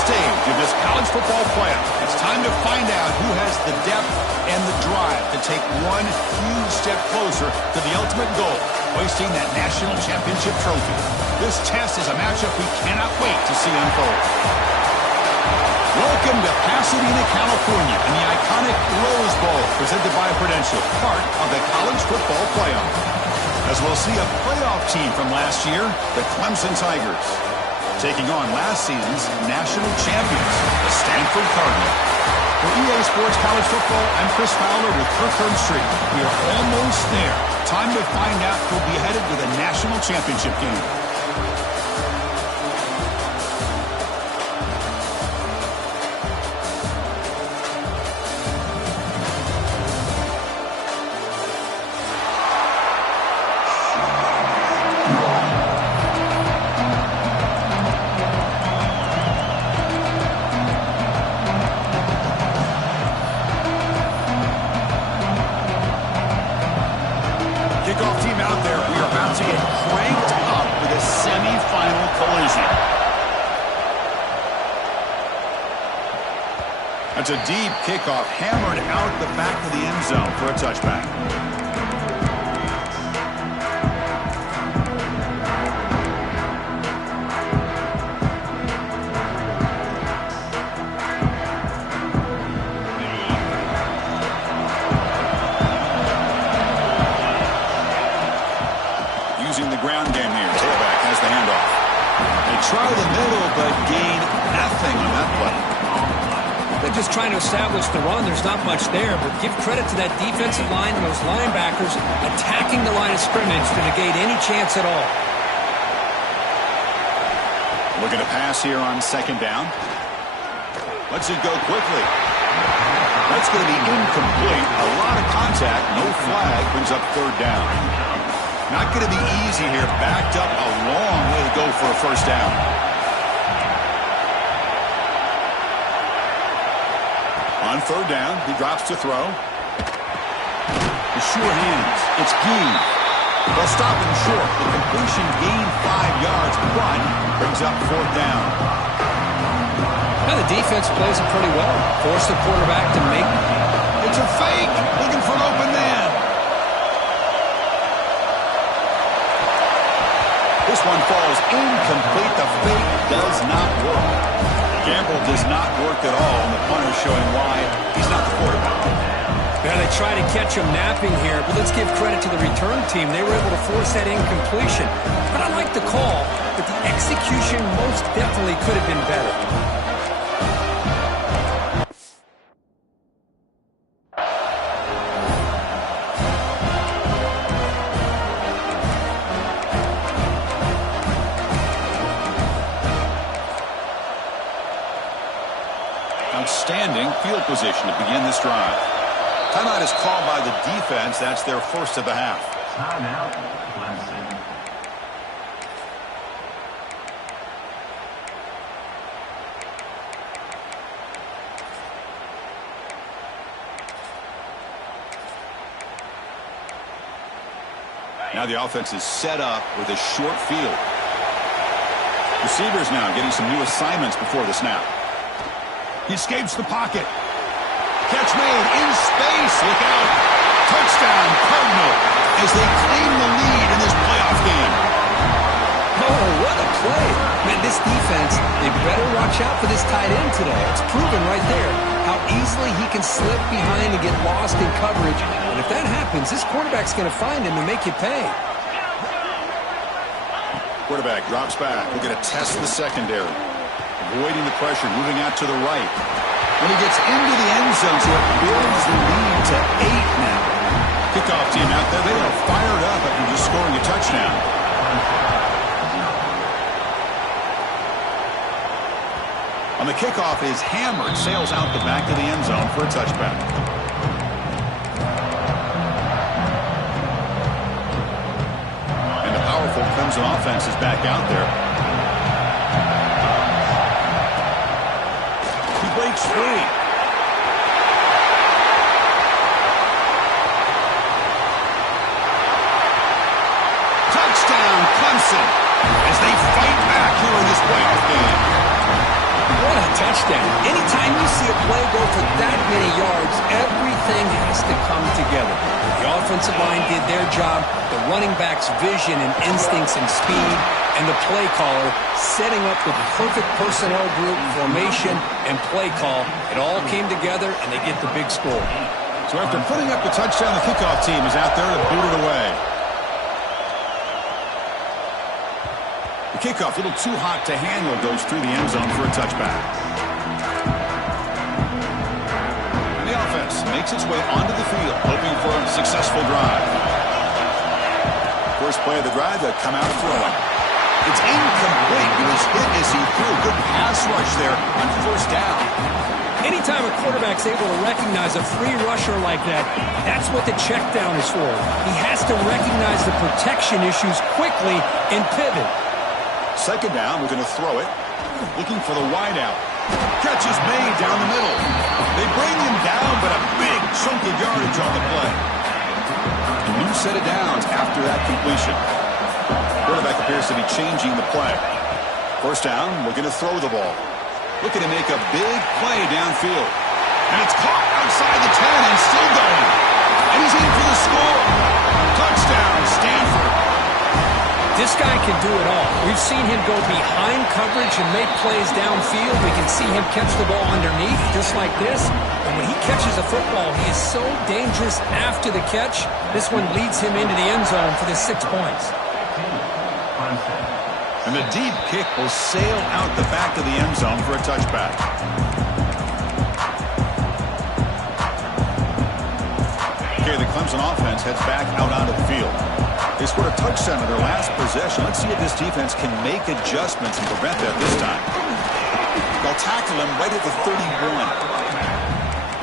stage of this college football playoff. It's time to find out who has the depth and the drive to take one huge step closer to the ultimate goal, hoisting that national championship trophy. This test is a matchup we cannot wait to see unfold. Welcome to Pasadena, California, in the iconic Rose Bowl, presented by Prudential, part of the college football playoff. As we'll see a playoff team from last year, the Clemson Tigers, taking on last season's national champions, the Stanford Cardinals. For EA Sports College Football, I'm Chris Fowler with Kirk Herbstreit. We are almost there. Time to find out who'll be headed to the national championship game. Kickoff team out there. We are about to get cranked up with a semi-final collision. That's a deep kickoff, hammered out the back of the end zone for a touchback. Using the ground game here. Tailback has the handoff. They try the middle, but gain nothing on that play. They're just trying to establish the run. There's not much there, but give credit to that defensive line and those linebackers attacking the line of scrimmage to negate any chance at all. Looking to pass here on second down. Lets it go quickly. That's going to be incomplete. A lot of contact. No flag. Brings up third down. Not going to be easy here. Backed up a long way to go for a first down. On third down, he drops to throw. The sure hands. It's Gee. They'll stop him short. The completion gained 5 yards. Run brings up fourth down. Now the defense plays it pretty well. Force the quarterback to make. It's a fake. Looking for an open man. This one falls incomplete. The fake does not work. Gamble does not work at all, and the punter showing why he's not the quarterback. Yeah, they try to catch him napping here, but let's give credit to the return team. They were able to force that incompletion. But I like the call, but the execution most definitely could have been better. Outstanding field position to begin this drive. Timeout is called by the defense. That's their first of the half. Timeout, Clemson. Now the offense is set up with a short field. Receivers now getting some new assignments before the snap. He escapes the pocket. Catch made in space. Look out. Touchdown, Cardinal, as they claim the lead in this playoff game. Oh, what a play. Man, this defense, they better watch out for this tight end today. It's proven right there how easily he can slip behind and get lost in coverage. And if that happens, this quarterback's going to find him and make you pay. Quarterback drops back. Looking to test the secondary. Avoiding the pressure, moving out to the right. When he gets into the end zone, so it builds the lead to 8 now. Kickoff team out there, they are fired up after just scoring a touchdown. On the kickoff is hammered, sails out the back of the end zone for a touchback. And the powerful Clemson offense is back out there. Breaks free. Touchdown, Clemson, as they fight back here in this playoff game. What a touchdown. Anytime you see a play go for that many yards, everything has to come together. The offensive line did their job, the running back's vision and instincts and speed, and the play caller setting up the perfect personnel group, formation, and play call. It all came together, and they get the big score. So after putting up the touchdown, the kickoff team is out there to boot it away. The kickoff, a little too hot to handle, goes through the end zone for a touchback. The offense makes its way onto the field, hoping for a successful drive. First play of the drive, they come out throwing. It's incomplete. He was hit as he threw. Good pass rush there on first down. Anytime a quarterback's able to recognize a free rusher like that, that's what the check down is for. He has to recognize the protection issues quickly and pivot. Second down, we're going to throw it. Looking for the wideout. Catch is made down the middle. They bring him down, but a big chunk of yardage on the play. A new set of downs after that completion. Quarterback appears to be changing the play. First down, we're going to throw the ball. Looking to make a big play downfield. And it's caught outside the 10 and still going. And he's in for the score. Touchdown, Stanford. This guy can do it all. We've seen him go behind coverage and make plays downfield. We can see him catch the ball underneath, just like this. And when he catches a football, he is so dangerous after the catch. This one leads him into the end zone for the 6 points. And the deep kick will sail out the back of the end zone for a touchback. Okay, the Clemson offense heads back out onto the field. They scored a touchdown in their last possession. Let's see if this defense can make adjustments and prevent that this time. They'll tackle him right at the 31.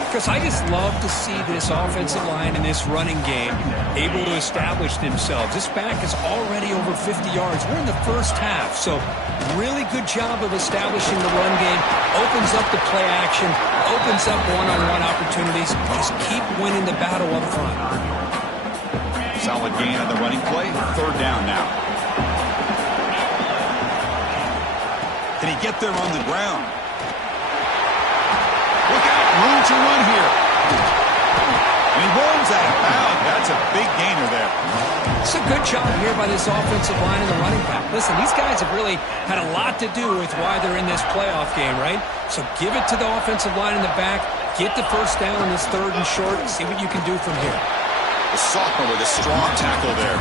Chris, I just love to see this offensive line and this running game able to establish themselves. This back is already over 50 yards. We're in the first half, so really good job of establishing the run game. Opens up the play action, opens up one-on-one opportunities. Just keep winning the battle up front. Solid gain on the running play. Third down now. Can he get there on the ground? Look out, room to run here. And he rolls out of bounds. That's a big gainer there. It's a good job here by this offensive line and the running back. Listen, these guys have really had a lot to do with why they're in this playoff game, right? So give it to the offensive line in the back. Get the first down on this third and short and see what you can do from here. The sophomore with a strong tackle there.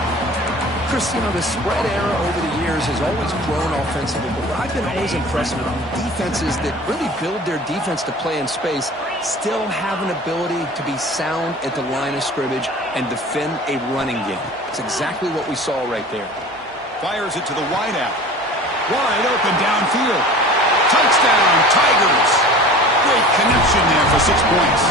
Chris, you know, the spread era over the years has always grown offensively, but what I've been always impressed with defenses that really build their defense to play in space still have an ability to be sound at the line of scrimmage and defend a running game. It's exactly what we saw right there. Fires it to the wideout. Wide open downfield. Touchdown, Tigers. Great connection there for 6 points.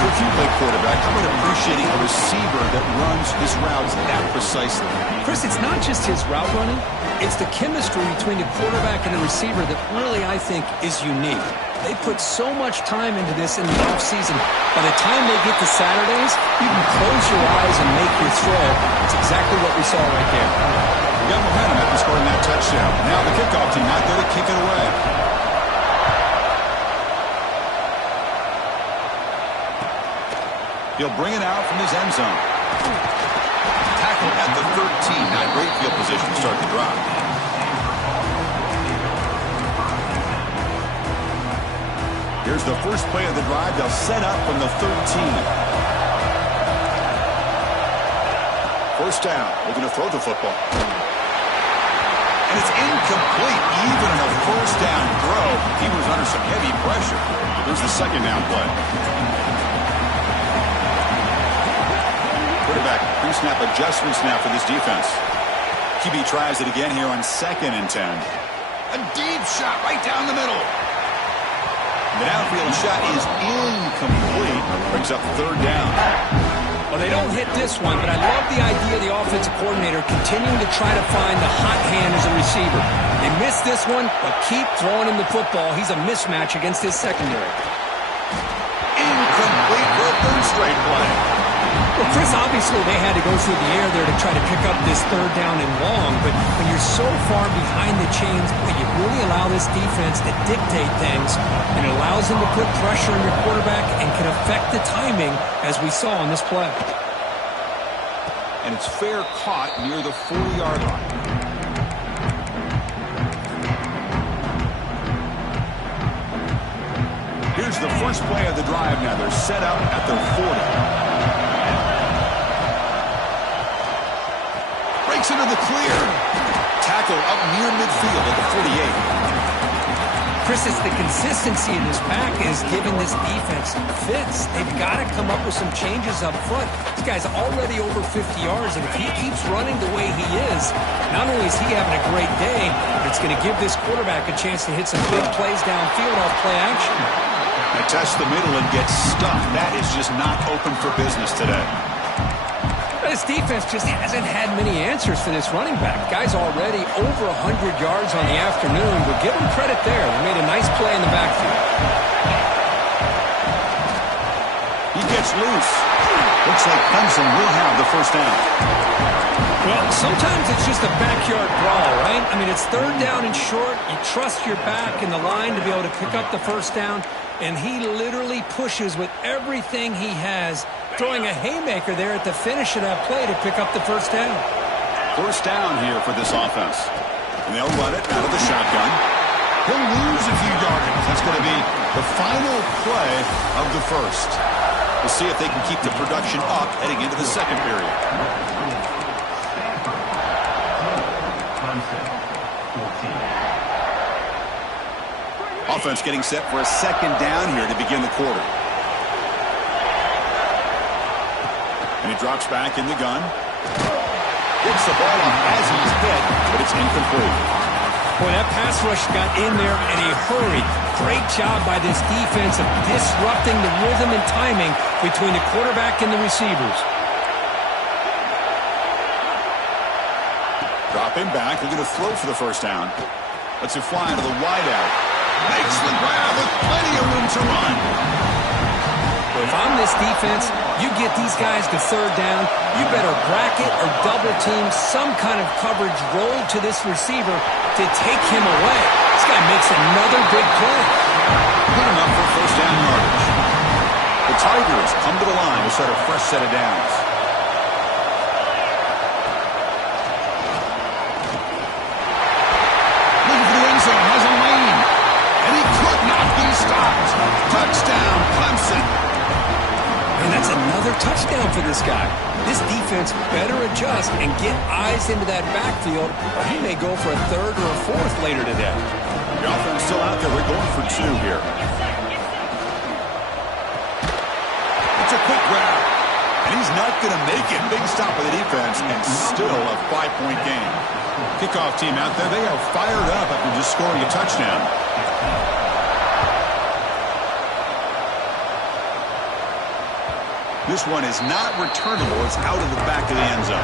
For a few play quarterback, how about appreciating a receiver that runs his routes that precisely? Chris, it's not just his route running. It's the chemistry between the quarterback and the receiver that really, I think, is unique. They put so much time into this in the offseason. By the time they get to Saturdays, you can close your eyes and make your throw. It's exactly what we saw right there. We got momentum after scoring that touchdown. Now the kickoff team out there to kick it away. He'll bring it out from his end zone. Tackle at the 13. Not great field position to start the drive. Here's the first play of the drive. They'll set up from the 13. First down. Looking to throw the football. And it's incomplete. Even on a first down throw, he was under some heavy pressure. Here's the second down play. Quarterback pre-snap adjustment snap for this defense. QB tries it again here on 2nd and 10. A deep shot right down the middle. The downfield shot is incomplete. Brings up third down. Well, they don't hit this one, but I love the idea of the offensive coordinator continuing to try to find the hot hand as a receiver. They missed this one, but keep throwing him the football. He's a mismatch against his secondary. Incomplete for a third straight play. Well, Chris, obviously they had to go through the air there to try to pick up this third down and long, but when you're so far behind the chains, you really allow this defense to dictate things, and it allows them to put pressure on your quarterback and can affect the timing, as we saw on this play. And it's fair caught near the 40-yard line. Here's the first play of the drive now. They're set up at their 40. Breaks into the clear. Tackle up near midfield at the 48. Chris, it's the consistency in this pack is giving this defense fits. They've got to come up with some changes up front. This guy's already over 50 yards, and if he keeps running the way he is, not only is he having a great day, but it's going to give this quarterback a chance to hit some big plays downfield off play action. They test the middle and get stuffed. That is just not open for business today. This defense just hasn't had many answers for this running back. Guy's already over 100 yards on the afternoon, but give him credit there. He made a nice play in the backfield. He gets loose. Looks like Clemson will have the first down. Well, sometimes it's just a backyard brawl, right? I mean, it's third down and short. You trust your back in the line to be able to pick up the first down, and he literally pushes with everything he has, throwing a haymaker there at the finish of that play to pick up the first down. First down here for this offense. And they'll run it out of the shotgun. He'll lose a few yardage. That's going to be the final play of the first. We'll see if they can keep the production up heading into the second period. Offense getting set for a second down here to begin the quarter. And he drops back in the gun. Gets the ball off as he's hit, but it's incomplete. Boy, that pass rush got in there in a hurry. Great job by this defense of disrupting the rhythm and timing between the quarterback and the receivers. Drop him back. They're going to throw for the first down. Lets it fly into the wideout. Makes the grab with plenty of room to run. If I'm this defense, you get these guys to third down, you better bracket or double team some kind of coverage roll to this receiver to take him away. This guy makes another big play. Good enough for first down yardage. The Tigers come to the line to set a fresh set of downs. Looking for the end zone, has a lane. And he could not be stopped. Touchdown, Clemson. And that's another touchdown for this guy. This defense better adjust and get eyes into that backfield, or he may go for a third or a fourth later today. The offense still out there. We're going for two here. It's a quick grab. And he's not going to make it. Big stop by the defense, and still a 5-point game. Kickoff team out there. They are fired up after just scoring a touchdown. This one is not returnable. It's out of the back of the end zone.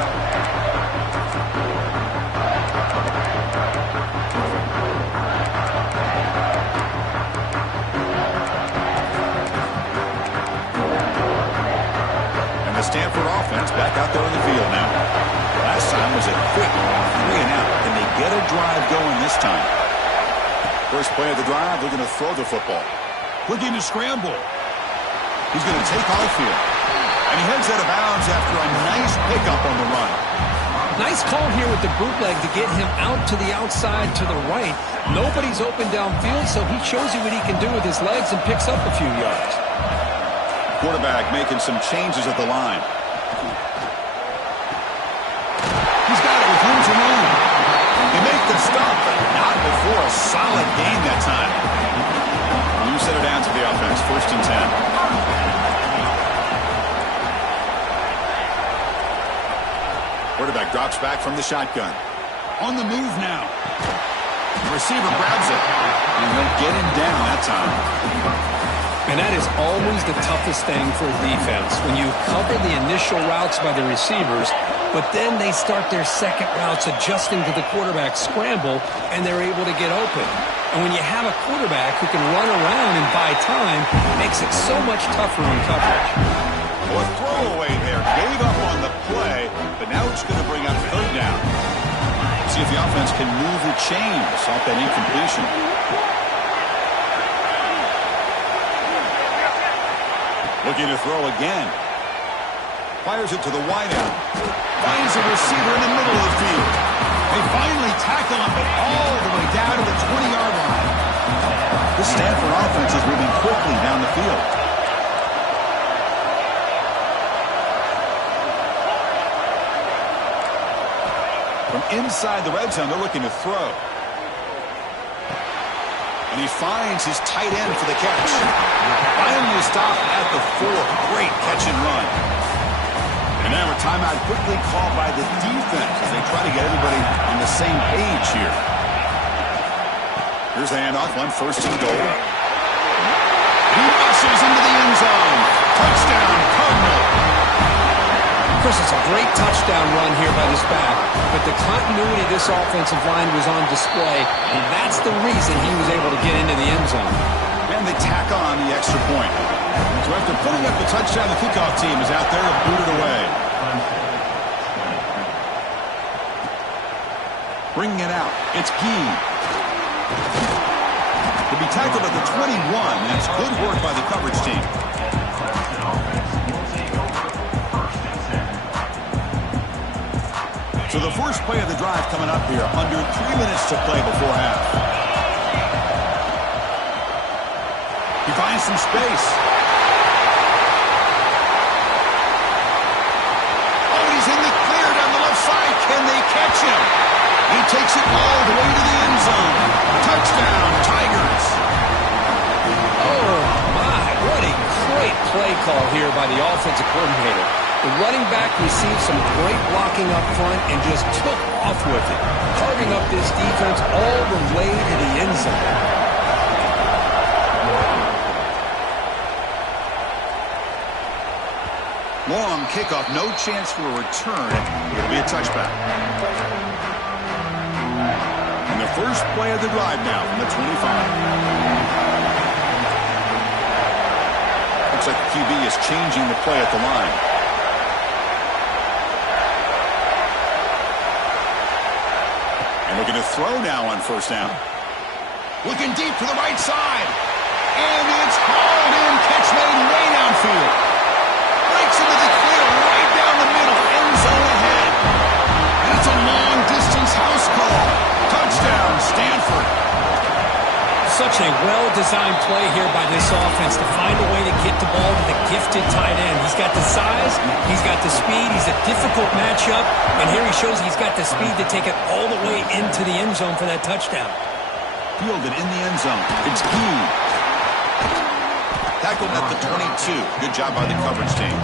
And the Stanford offense back out there in the field now. Last time was a quick 3 and out. Can they get a drive going this time? First play of the drive, they're going to throw the football. Looking to scramble. He's going to take off here. And he heads out of bounds after a nice pickup on the run. Nice call here with the bootleg to get him out to the outside to the right. Nobody's open downfield, so he shows you what he can do with his legs and picks up a few yards. Quarterback making some changes at the line. He's got it with room to run. They make the stop, but not before a solid gain that time. You set it down to the offense, 1st and 10. Quarterback drops back from the shotgun. On the move now. The receiver grabs it. And they'll get him down that time. And that is always the toughest thing for a defense, when you cover the initial routes by the receivers, but then they start their second routes adjusting to the quarterback's scramble, and they're able to get open. And when you have a quarterback who can run around and buy time, it makes it so much tougher on coverage. Or throwaway there. Gave up on the play, but now it's going to bring up third down. See if the offense can move the chains off that incompletion. Looking to throw again. Fires it to the wideout. Finds a receiver in the middle of the field. They finally tackle him, but all the way down to the 20-yard line. This Stanford offense is moving quickly down the field. From inside the red zone, they're looking to throw. And he finds his tight end for the catch. Finally stopped at the 4. Great catch and run. And now a timeout quickly called by the defense as they try to get everybody on the same page here. Here's the handoff, on first and goal. He muscles into the end zone. Touchdown, Cardinal. Chris, it's a great touchdown run here by this back, but the continuity of this offensive line was on display, and that's the reason he was able to get into the end zone. And they tack on the extra point. So after putting up the touchdown, the kickoff team is out there to boot it away. Bringing it out, it's Gee. To be tackled at the 21, and it's good work by the coverage team. So the first play of the drive coming up here, under 3 minutes to play before half. He finds some space. Oh, he's in the clear down the left side. Can they catch him? He takes it all the way to the end zone. Touchdown, Tigers. Oh, my. What a great play call here by the offensive coordinator. The running back received some great blocking up front and just took off with it, carving up this defense all the way to the end zone. Long kickoff, no chance for a return. It'll be a touchback. And the first play of the drive now from the 25. Looks like the QB is changing the play at the line. And looking to throw now on first down. Looking deep to the right side. And it's hauled in. Catch made way downfield. Breaks into the clear right down the middle. End zone ahead. And it's a long-distance house call. Touchdown, Stanford. Such a well-designed play here by this offense to find a way to get the ball to the gifted tight end. He's got the size, he's got the speed, he's a difficult matchup, and here he shows he's got the speed to take it all the way into the end zone for that touchdown. Fielded in the end zone. It's Gee. Tackled at the 22. Good job by the coverage team.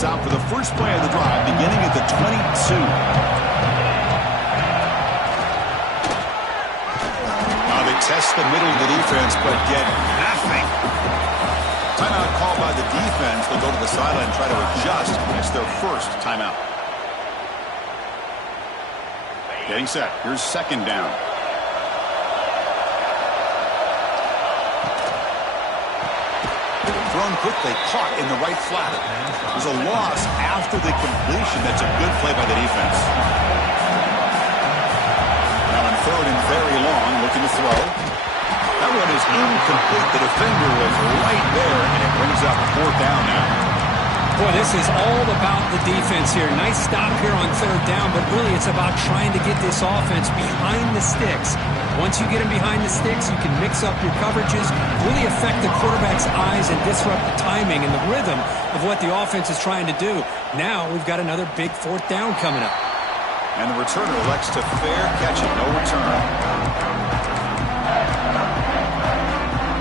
Out for the first play of the drive, beginning at the 22. Now they test the middle of the defense, but get nothing. Timeout called by the defense. They'll go to the sideline and try to adjust. It's their first timeout. Getting set. Here's second down. Thrown quickly, caught in the right flat. There's a loss after the completion. That's a good play by the defense. Now on third and very long, looking to throw. That one is incomplete. The defender was right there, and it brings up fourth down now. Boy, this is all about the defense here. Nice stop here on third down, but really it's about trying to get this offense behind the sticks. Once you get them behind the sticks, you can mix up your coverages, really affect the quarterback's eyes and disrupt the timing and the rhythm of what the offense is trying to do. Now we've got another big fourth down coming up. And the returner elects to fair catch it, no return.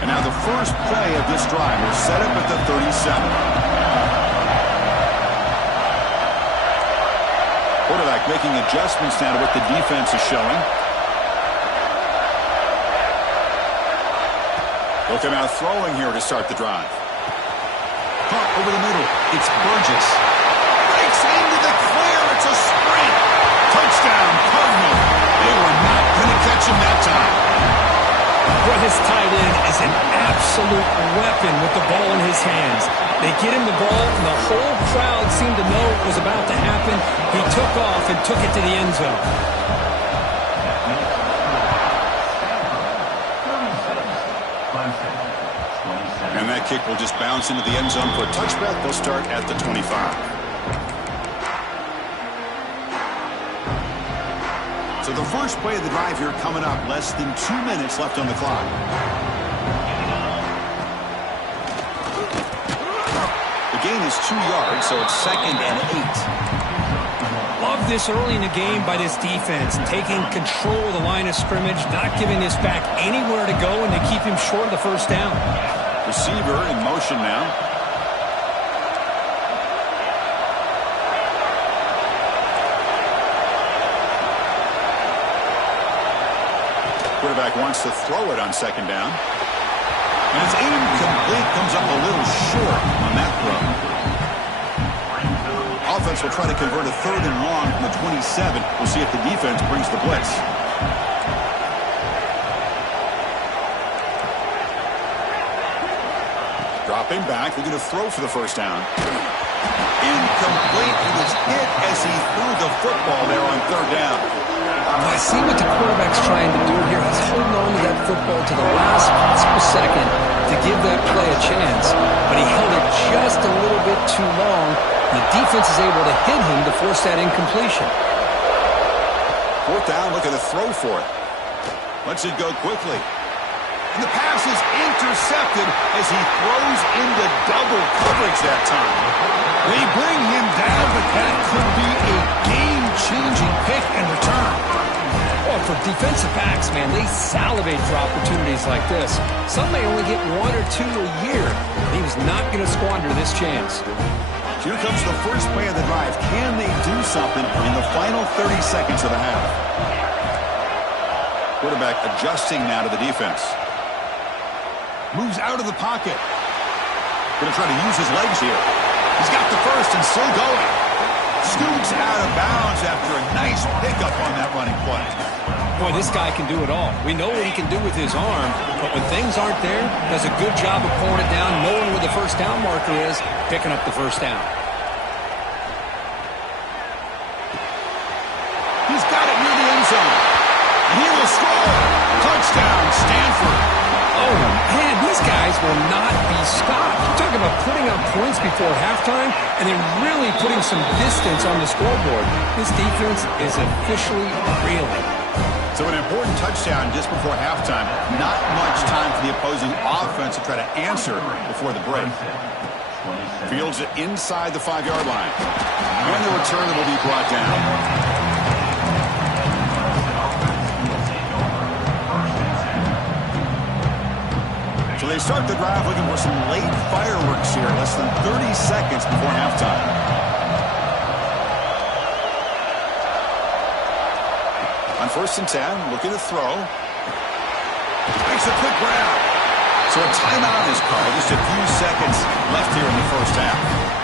And now the first play of this drive will set up at the 37. Quarterback making adjustments now to what the defense is showing. Look at now throwing here to start the drive. Caught over the middle. It's Burgess. Breaks into It's a sprint. Touchdown, Cardinal. They were not going to catch him that time. Boy, this tight end is an absolute weapon with the ball in his hands. They get him the ball, and the whole crowd seemed to know what was about to happen. He took off and took it to the end zone. And that kick will just bounce into the end zone for a touchback. They'll start at the 25. So the first play of the drive here coming up. Less than 2 minutes left on the clock. The gain is 2 yards, so it's 2nd and 8. Love this early in the game by this defense, taking control of the line of scrimmage, not giving this back anywhere to go, and they keep him short of the first down. Receiver in motion now. Quarterback wants to throw it on 2nd down. And it's incomplete. Comes up a little short on that throw. Offense will try to convert a 3rd and long from the 27. We'll see if the defense brings the blitz. Dropping back, looking to throw for the first down. Incomplete. He was hit as he threw the football there on 3rd down. I see what the quarterback's trying to do here. He's holding on to that football to the last possible second to give that play a chance, but he held it just a little bit too long. The defense is able to hit him to force that incompletion. 4th down, looking to throw for it. Lets it go quickly. And the pass is intercepted as he throws into double coverage that time. They bring him down, but that could be a game-changing pick and return. Well, for defensive backs, man, they salivate for opportunities like this. Some may only get 1 or 2 a year. He was not going to squander this chance. Here comes the first play of the drive. Can they do something in the final 30 seconds of the half? Quarterback adjusting now to the defense. Moves out of the pocket. Going to try to use his legs here. He's got the first and still going. Scoots out of bounds after a nice pickup on that running play. Boy, this guy can do it all. We know what he can do with his arm, but when things aren't there, does a good job of pulling it down, knowing where the first down marker is, picking up the first down. He's got it near the end zone. And he will score. Touchdown, Stanford. Oh, man, these guys will not be stopped. You're talking about putting up points before halftime and then really putting some distance on the scoreboard. This defense is officially reeling. So an important touchdown just before halftime. Not much time for the opposing offense to try to answer before the break. Fields it inside the 5-yard line. And the return will be brought down. So they start the drive looking for some late fireworks here, less than 30 seconds before halftime. On 1st and 10, looking to throw. Makes a quick grab. So a timeout is called. Just a few seconds left here in the first half.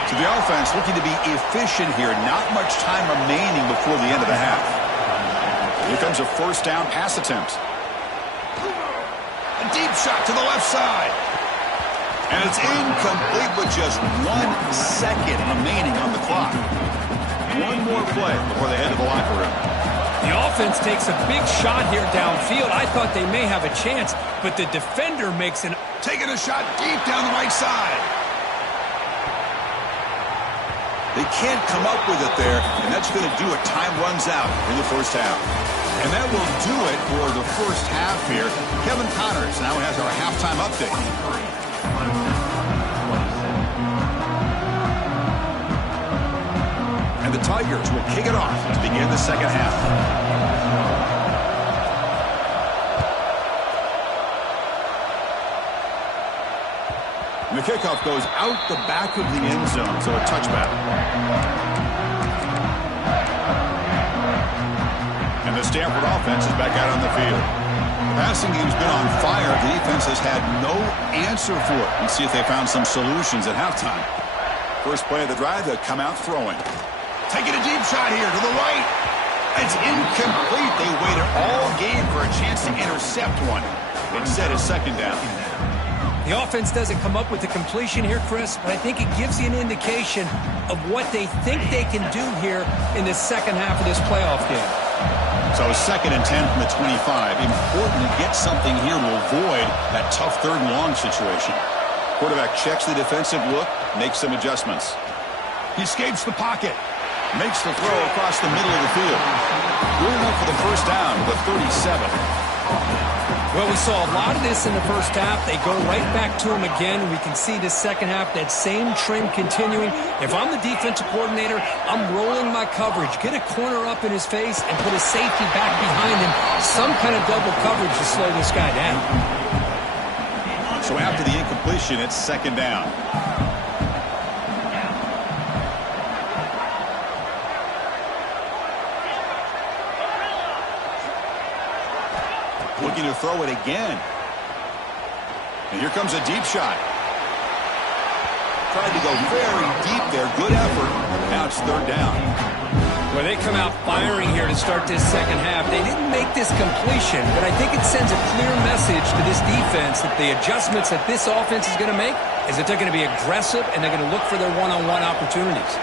So the offense looking to be efficient here. Not much time remaining before the end of the half. Here comes a first down pass attempt. A deep shot to the left side. And it's incomplete with just 1 second remaining on the clock. One more play before they head to the locker room. The offense takes a big shot here downfield. I thought they may have a chance, but the defender makes an... Taking a shot deep down the right side. They can't come up with it there, and that's going to do it. Time runs out in the first half. And that will do it for the first half here. Kevin Connors now has our halftime update. And the Tigers will kick it off to begin the second half. And the kickoff goes out the back of the end zone, so a touchback. And the Stanford offense is back out on the field. The passing game's been on fire. The defense has had no answer for it. Let's see if they found some solutions at halftime. First play of the drive, they'll come out throwing. Taking a deep shot here to the right. It's incomplete. They waited all game for a chance to intercept one. Instead, it's second down. The offense doesn't come up with the completion here, Chris, but I think it gives you an indication of what they think they can do here in the second half of this playoff game. So 2nd and 10 from the 25. Important to get something here to avoid that tough 3rd and long situation. Quarterback checks the defensive look, makes some adjustments. He escapes the pocket. Makes the throw across the middle of the field. Good enough for the first down with a 37. Well, we saw a lot of this in the first half. They go right back to him again. We can see the second half, that same trend continuing. If I'm the defensive coordinator, I'm rolling my coverage. Get a corner up in his face and put a safety back behind him. Some kind of double coverage to slow this guy down. So after the incompletion, it's second down. Looking to throw it again. And here comes a deep shot. Tried to go very deep there. Good effort. Now it's 3rd down. Well, they come out firing here to start this second half. They didn't make this completion, but I think it sends a clear message to this defense that the adjustments that this offense is going to make is that they're going to be aggressive and they're going to look for their one-on-one opportunities.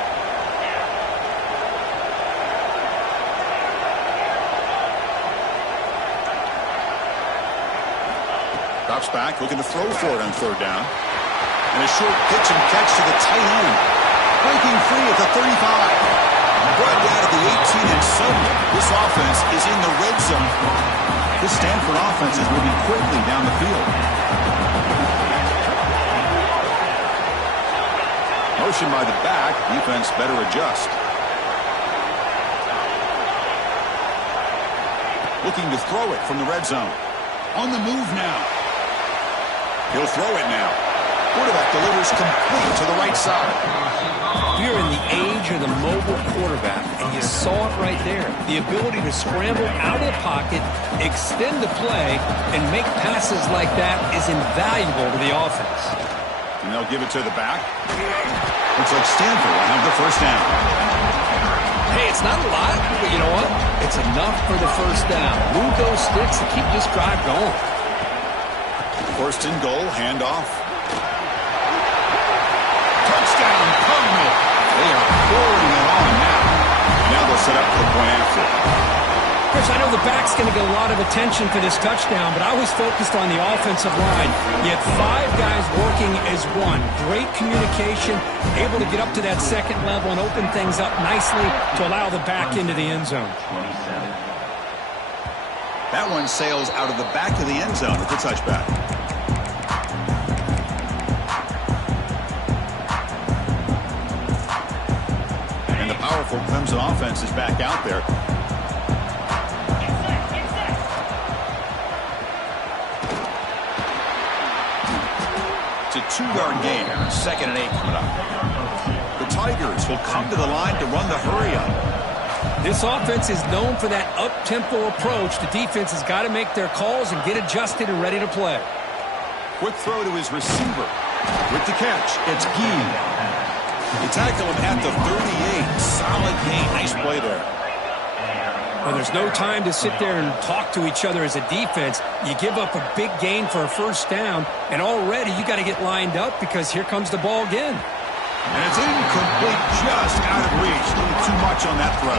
Drops back, looking to throw for it on 3rd down. And a short pitch and catch to the tight end. Breaking free at the 35. Brought down at the 18, and suddenly this offense is in the red zone. This Stanford offense is moving quickly down the field. Motion by the back. Defense better adjust. Looking to throw it from the red zone. On the move now. He'll throw it now. Quarterback delivers complete to the right side. You're in the age of the mobile quarterback, and you saw it right there. The ability to scramble out of the pocket, extend the play, and make passes like that is invaluable to the offense. And they'll give it to the back. Looks like Stanford will have the first down. Hey, it's not a lot, but you know what? It's enough for the first down. Move those sticks and keep this drive going. 1st and goal, handoff. Touchdown, Cardinal. They are pouring it on now. Now they'll set up for the point after. Chris, I know the back's going to get a lot of attention for this touchdown, but I was focused on the offensive line. You had 5 guys working as one. Great communication, able to get up to that 2nd level and open things up nicely to allow the back into the end zone. 27. That one sails out of the back of the end zone with the touchback. And the powerful Clemson offense is back out there. It's a 2-yard gain. 2nd and 8 coming up. The Tigers will come to the line to run the hurry-up. This offense is known for that up-tempo approach. The defense has got to make their calls and get adjusted and ready to play. Quick throw to his receiver. With the catch, it's Gee. They tackle him at the 38. Solid gain. Nice play there. Well, there's no time to sit there and talk to each other as a defense. You give up a big gain for a first down, and already you got to get lined up because here comes the ball again. And it's incomplete, just out of reach. A little too much on that throw.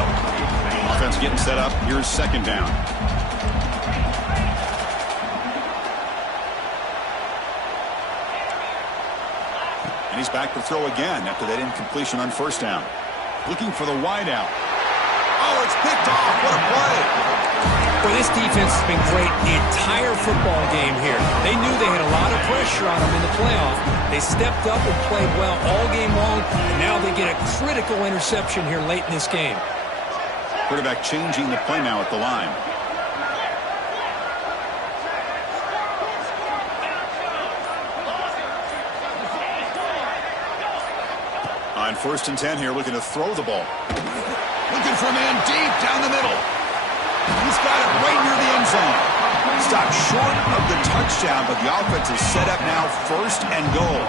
Offense getting set up. Here's 2nd down. And he's back to throw again after that incompletion on 1st down. Looking for the wideout. Oh, it's picked off. What a play. Well, this defense has been great the entire football game here. They knew they had a lot of pressure on them in the playoff. They stepped up and played well all game long, and now they get a critical interception here late in this game. Quarterback changing the play now at the line. On 1st and 10 here, looking to throw the ball. Looking for a man deep down the middle. He's got it right near the end zone. Stopped short of the touchdown, but the offense is set up now 1st and goal.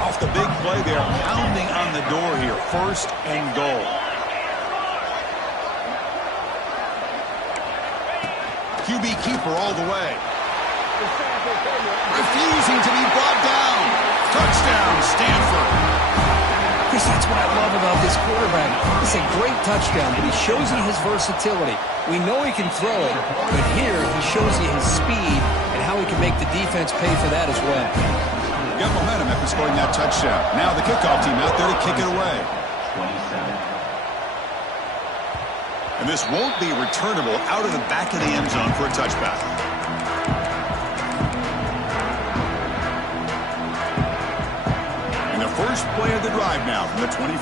Off the big play, they are pounding on the door here. First and goal. QB keeper all the way. Refusing to be brought down. Touchdown, Stanford. Chris, that's what I love about this quarterback. It's a great touchdown, but he shows you his versatility. We know he can throw it, but here he shows you his speed and how he can make the defense pay for that as well. Got momentum after scoring that touchdown. Now the kickoff team out there to kick it away. 27. And this won't be returnable out of the back of the end zone for a touchback. And the first play of the drive now from the 25.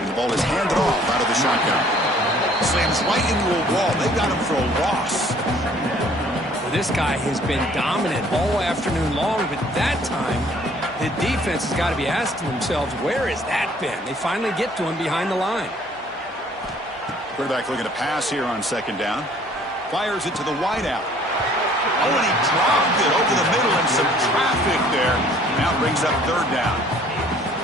And the ball is handed off out of the shotgun. Slams right into a wall. They got him for a loss. This guy has been dominant all afternoon long, but that time, the defense has got to be asking themselves, where has that been? They finally get to him behind the line. Quarterback looking to pass here on second down. Fires it to the wideout. Oh, and he dropped it over the middle and some traffic there. Now brings up third down.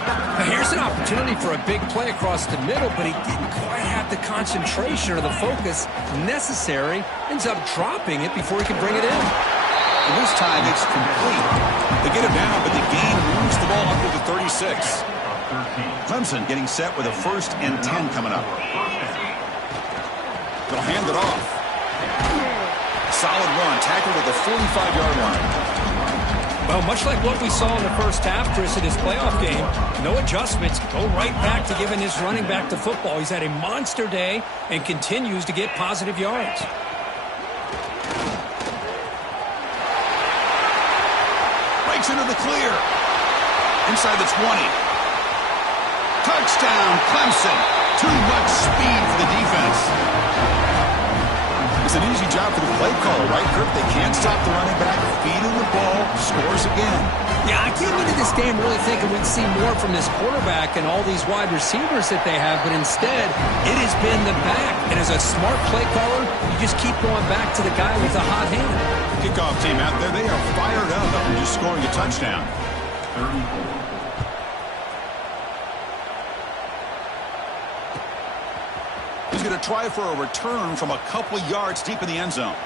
Now here's an opportunity for a big play across the middle, but he didn't quite have the concentration or the focus necessary. Ends up dropping it before he can bring it in. And this time it's complete. They get it down, but the game moves the ball up to the 36. Clemson getting set with a 1st and 10 coming up. They'll hand it off. Solid run, tackled at the 45-yard line. Well, much like what we saw in the first half, Chris, in this playoff game, no adjustments. Go right back to giving his running back the football. He's had a monster day and continues to get positive yards. Breaks into the clear. Inside the 20. Touchdown, Clemson. Too much speed for the defense. It's an easy job for the play caller, right, Kirk? They can't stop the running back, feed him the ball, scores again. Yeah, I came into this game really thinking we'd see more from this quarterback and all these wide receivers that they have, but instead, it has been the back. And as a smart play caller, you just keep going back to the guy with the hot hand. Kickoff team out there, they are fired up after just scoring a touchdown. 34. He's going to try for a return from a couple yards deep in the end zone.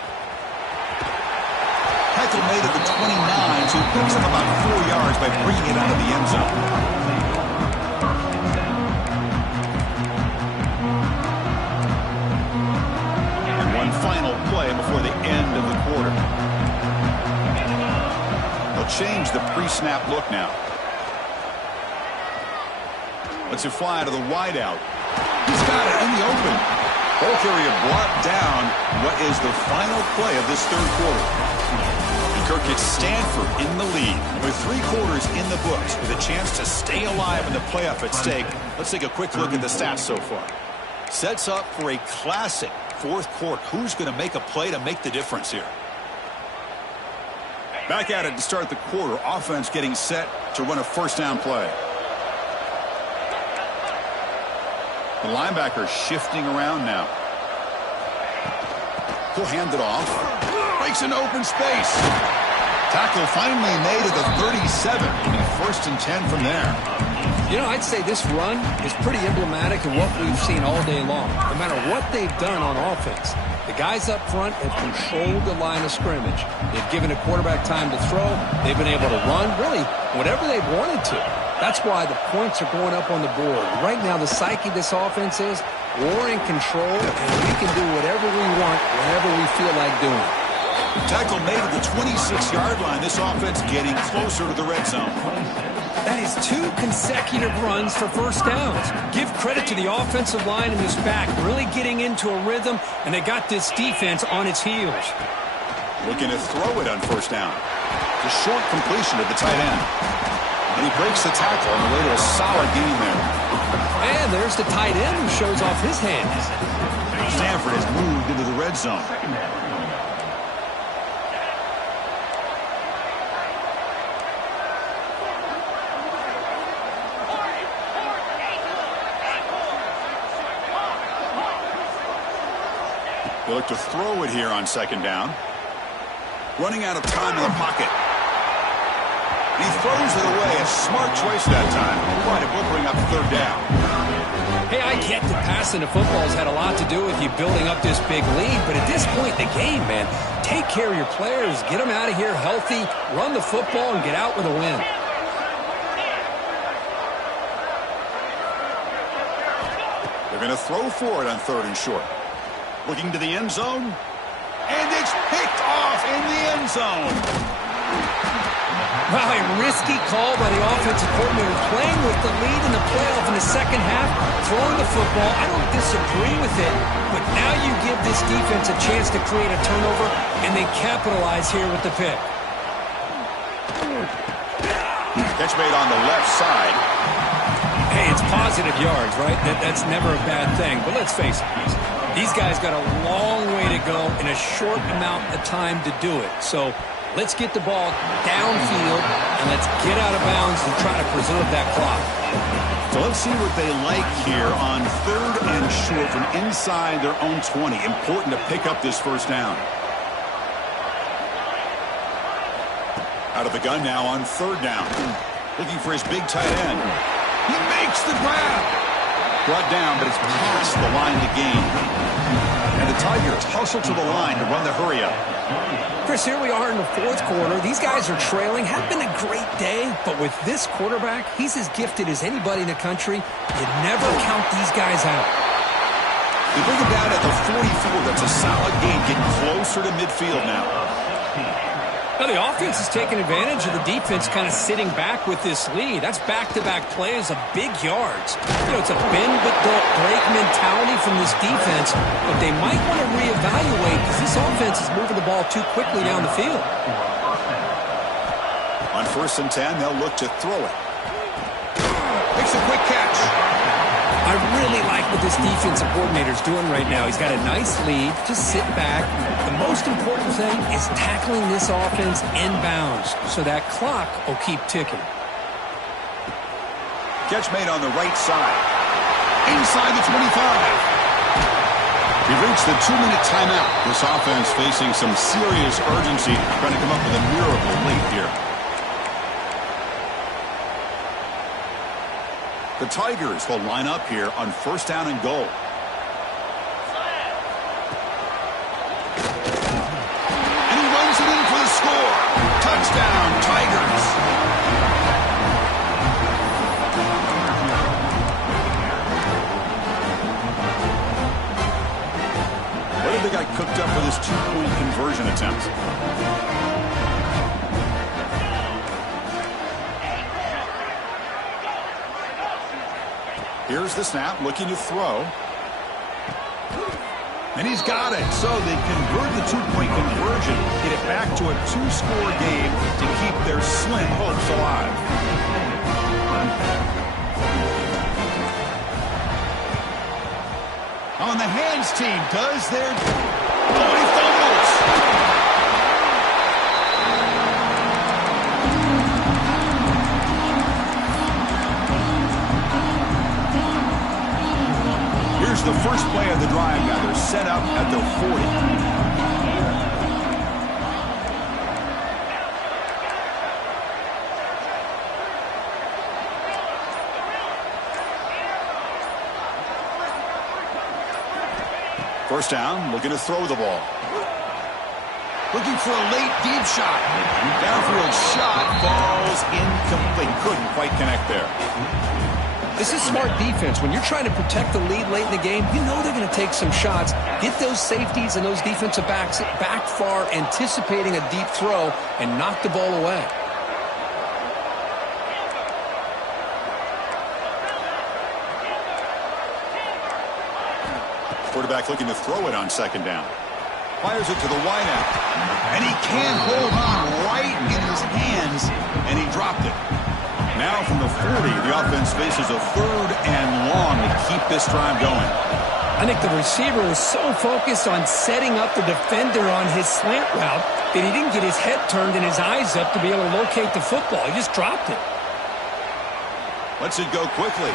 Heckle made it to 29, so he picks up about 4 yards by bringing it out of the end zone. And one final play before the end of the quarter. They'll change the pre-snap look now. Lets it fly to the wideout. He's got it in the open. Ball carrier brought down what is the final play of this third quarter. And Kirk gets Stanford in the lead. With 3 quarters in the books, with a chance to stay alive in the playoff at stake, let's take a quick look at the stats so far. Sets up for a classic fourth quarter. Who's going to make a play to make the difference here? Back at it to start the quarter. Offense getting set to run a first down play. The linebacker shifting around now. He'll hand it off. Breaks into open space. Tackle finally made at the 37. It'll be 1st and 10 from there. You know, I'd say this run is pretty emblematic of what we've seen all day long. No matter what they've done on offense, the guys up front have controlled the line of scrimmage. They've given a quarterback time to throw. They've been able to run, really, whatever they've wanted to. That's why the points are going up on the board. Right now, the psyche of this offense is we're in control, and we can do whatever we want whenever we feel like doing it. Tackle made at the 26-yard line. This offense getting closer to the red zone. That is 2 consecutive runs for first downs. Give credit to the offensive line and his back, really getting into a rhythm, and they got this defense on its heels. Looking to throw it on first down. The short completion to the tight end. And he breaks the tackle on the way to a solid gain there. And there's the tight end who shows off his hands. Stanford has moved into the red zone. They look to throw it here on second down. Running out of time in the pocket. He throws it away. A smart choice that time. Right, it will bring up third down. Hey, I get that passing the football has had a lot to do with you building up this big lead, but at this point in the game, man, take care of your players, get them out of here healthy, run the football, and get out with a win. They're going to throw for it on third and short. Looking to the end zone. And it's picked off in the end zone. Wow, a risky call by the offensive coordinator, playing with the lead in the playoff in the second half, throwing the football. I don't disagree with it, but now you give this defense a chance to create a turnover, and they capitalize here with the pick. Catch made on the left side. Hey, it's positive yards, right? That's never a bad thing, but let's face it. These guys got a long way to go in a short amount of time to do it. So let's get the ball downfield, and let's get out of bounds and try to preserve that clock. So let's see what they like here on third and short from inside their own 20. Important to pick up this first down. Out of the gun now on third down. Looking for his big tight end. He makes the grab. Brought down, but it's past the line to gain. And the Tigers hustle to the line to run the hurry-up. Chris, here we are in the fourth quarter. These guys are trailing. Have been a great day, but with this quarterback, he's as gifted as anybody in the country. You never count these guys out. They bring him down at the 44. That's a solid gain, getting closer to midfield now. Now, the offense is taking advantage of the defense kind of sitting back with this lead. That's back-to-back plays of big yards. You know, it's a bend-but-don't-break mentality from this defense, but they might want to reevaluate because this offense is moving the ball too quickly down the field. On 1st and 10, they'll look to throw it. Makes a quick catch. I really like what this defensive coordinator is doing right now. He's got a nice lead. Just sit back. The most important thing is tackling this offense inbounds so that clock will keep ticking. Catch made on the right side. Inside the 25. We've reached the 2-minute timeout. This offense facing some serious urgency, trying to come up with a miracle late here. The Tigers will line up here on 1st down and goal. And he runs it in for the score. Touchdown, Tigers. What have they got cooked up for this 2-point conversion attempt? Here's the snap, looking to throw. And he's got it. So they convert the 2-point conversion, get it back to a 2-score game to keep their slim hopes alive. On the hands team does their... Oh, he fumbles! Here's the first play of the drive now. They're set up at their 40. First down, looking to throw the ball. Looking for a late deep shot. Downfield shot falls incomplete. Couldn't quite connect there. This is smart defense. When you're trying to protect the lead late in the game, you know they're going to take some shots. Get those safeties and those defensive backs back far, anticipating a deep throw, and knock the ball away. Quarterback looking to throw it on 2nd down. Fires it to the wideout. And he can't hold on right in his hands, and he dropped it. Now from the 40, the offense faces a 3rd and long to keep this drive going. I think the receiver was so focused on setting up the defender on his slant route that he didn't get his head turned and his eyes up to be able to locate the football. He just dropped it. Lets it go quickly.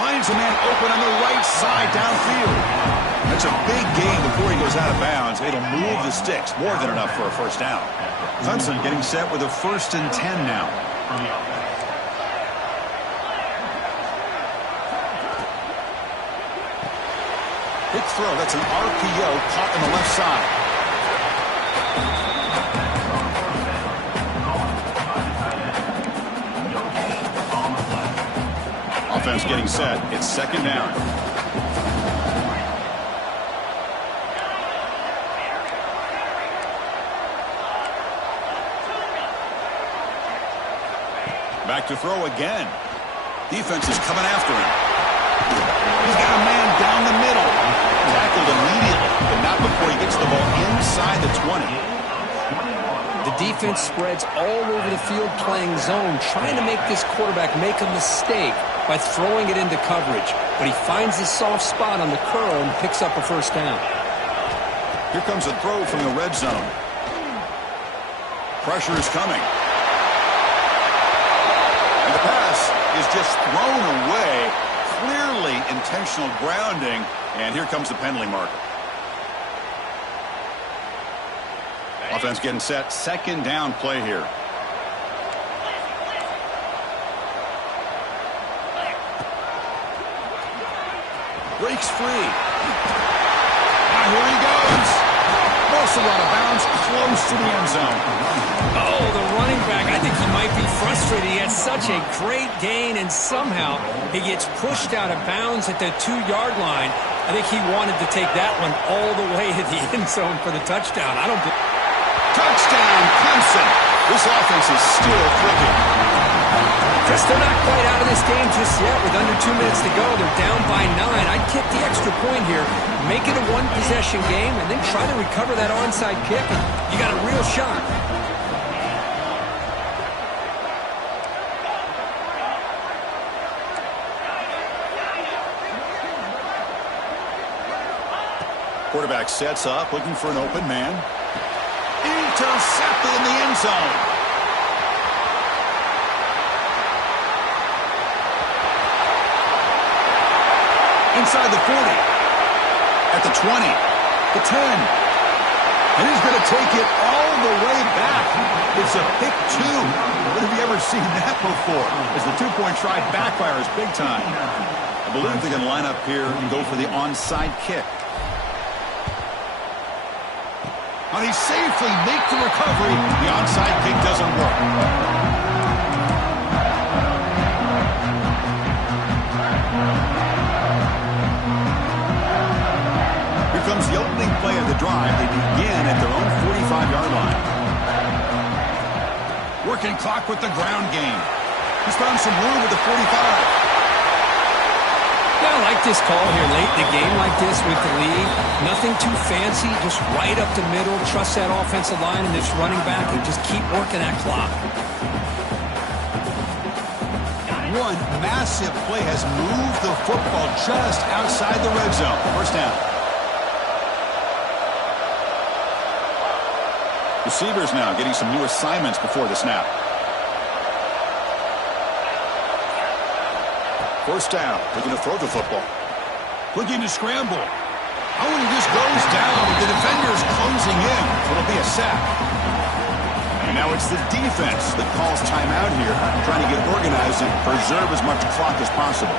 Finds a man open on the right side downfield. That's a big gain before he goes out of bounds. It'll move the sticks. More than enough for a first down. Clemson getting set with a 1st and 10 now. Big throw. That's an RPO caught on the left side. Offense getting set. It's 2nd down. Back to throw again. Defense is coming after him. He's got a man down the middle. Tackled immediately, but not before he gets the ball inside the 20. The defense spreads all over the field playing zone, trying to make this quarterback make a mistake by throwing it into coverage. But he finds the soft spot on the curl and picks up a first down. Here comes a throw from the red zone. Pressure is coming. And the pass is just thrown away. Clearly intentional grounding. And here comes the penalty marker. Offense getting set. 2nd down play here. Breaks free. Now here he goes. Also out of bounds, close to the end zone. Oh, the running back. I think he might be frustrated. He had such a great gain, and somehow he gets pushed out of bounds at the 2-yard line. I think he wanted to take that one all the way to the end zone for the touchdown. Touchdown, Clemson. This offense is still clicking. Chris, they're not quite out of this game just yet. With under 2 minutes to go, they're down by 9. I'd kick the extra point here, make it a 1-possession game, and then try to recover that onside kick, and you got a real shot. Quarterback sets up, looking for an open man. Intercepted in the end zone. Inside the 40. At the 20. The 10. And he's going to take it all the way back. It's a pick 2. When have you ever seen that before? As the 2-point try backfires big time. I believe they're going to line up here and go for the onside kick. And he safely makes the recovery. The onside kick doesn't work. Here comes the opening play of the drive. They begin at their own 45-yard line. Working clock with the ground game. He's found some room with the 45. Yeah, I like this call here late in the game like this with the lead. Nothing too fancy, just right up the middle. Trust that offensive line and this running back and just keep working that clock. One massive play has moved the football just outside the red zone. First down. Receivers now getting some new assignments before the snap. First down, looking to throw the football. Looking to scramble. Oh, and he just goes down. The defender's closing in. It'll be a sack. And now it's the defense that calls timeout here, trying to get organized and preserve as much clock as possible.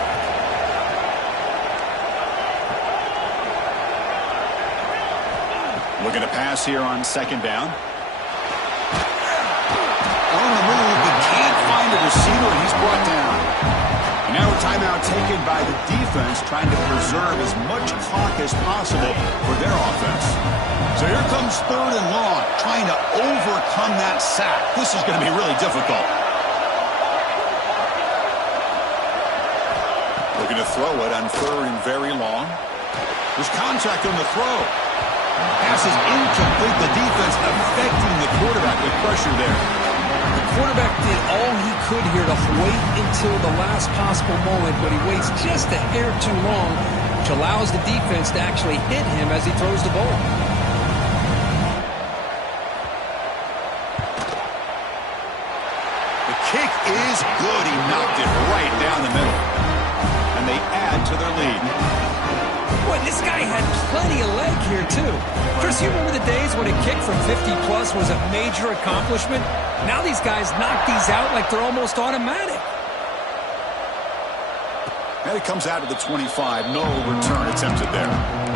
Looking to pass here on 2nd down. On the move, but can't find a receiver, and he's brought down. Now a timeout taken by the defense, trying to preserve as much clock as possible for their offense. So here comes 3rd and long, trying to overcome that sack. This is going to be really difficult. Looking to throw it on 3rd and very long. There's contact on the throw. Pass is incomplete. The defense affecting the quarterback with pressure there. Quarterback did all he could here to wait until the last possible moment, but he waits just a hair too long, which allows the defense to actually hit him as he throws the ball. The kick is good. He knocked it right down the middle. And they add to their lead. Well, Boy, this guy had plenty of leg here, too. Chris, you remember the days when a kick from 50-plus was a major accomplishment? Now these guys knock these out like they're almost automatic. And it comes out of the 25. No return attempted there.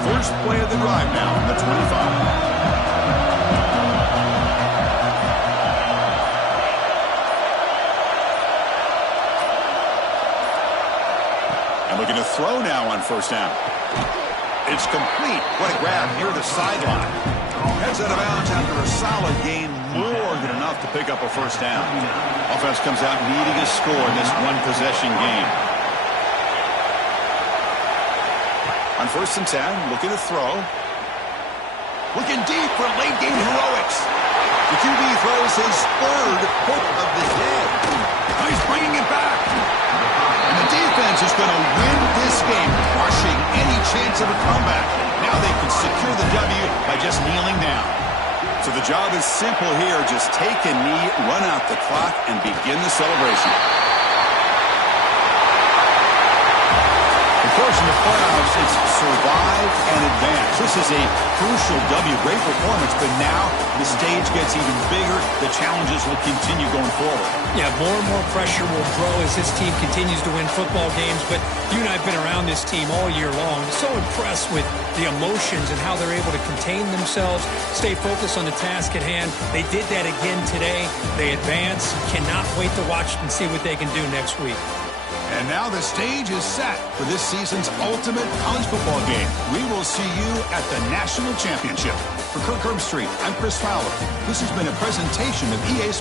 First play of the drive now on the 25. And looking to throw now on first down. It's complete. What a grab near the sideline. Heads out of bounds after a solid gain, more than enough to pick up a first down. Offense comes out needing a score in this one-possession game. On 1st and 10, looking to throw. Looking deep for late-game heroics. The QB throws his 3rd hook of the day. He's bringing it back. And the defense is going to win this game, crushing any chance of a comeback. Now they can secure the W by just kneeling down. So the job is simple here. Just take a knee, run out the clock, and begin the celebration. Of course, in the playoffs, it's survive and advance. This is a crucial W. Great performance, but now the stage gets even bigger. The challenges will continue going forward. Yeah, more and more pressure will grow as this team continues to win football games, but you and I have been around this team all year long. So impressed with the emotions and how they're able to contain themselves, stay focused on the task at hand. They did that again today. They advance. Cannot wait to watch and see what they can do next week. And now the stage is set for this season's ultimate college football game. We will see you at the National Championship. For Kirk Herbstreit, I'm Chris Fowler. This has been a presentation of EA Sports.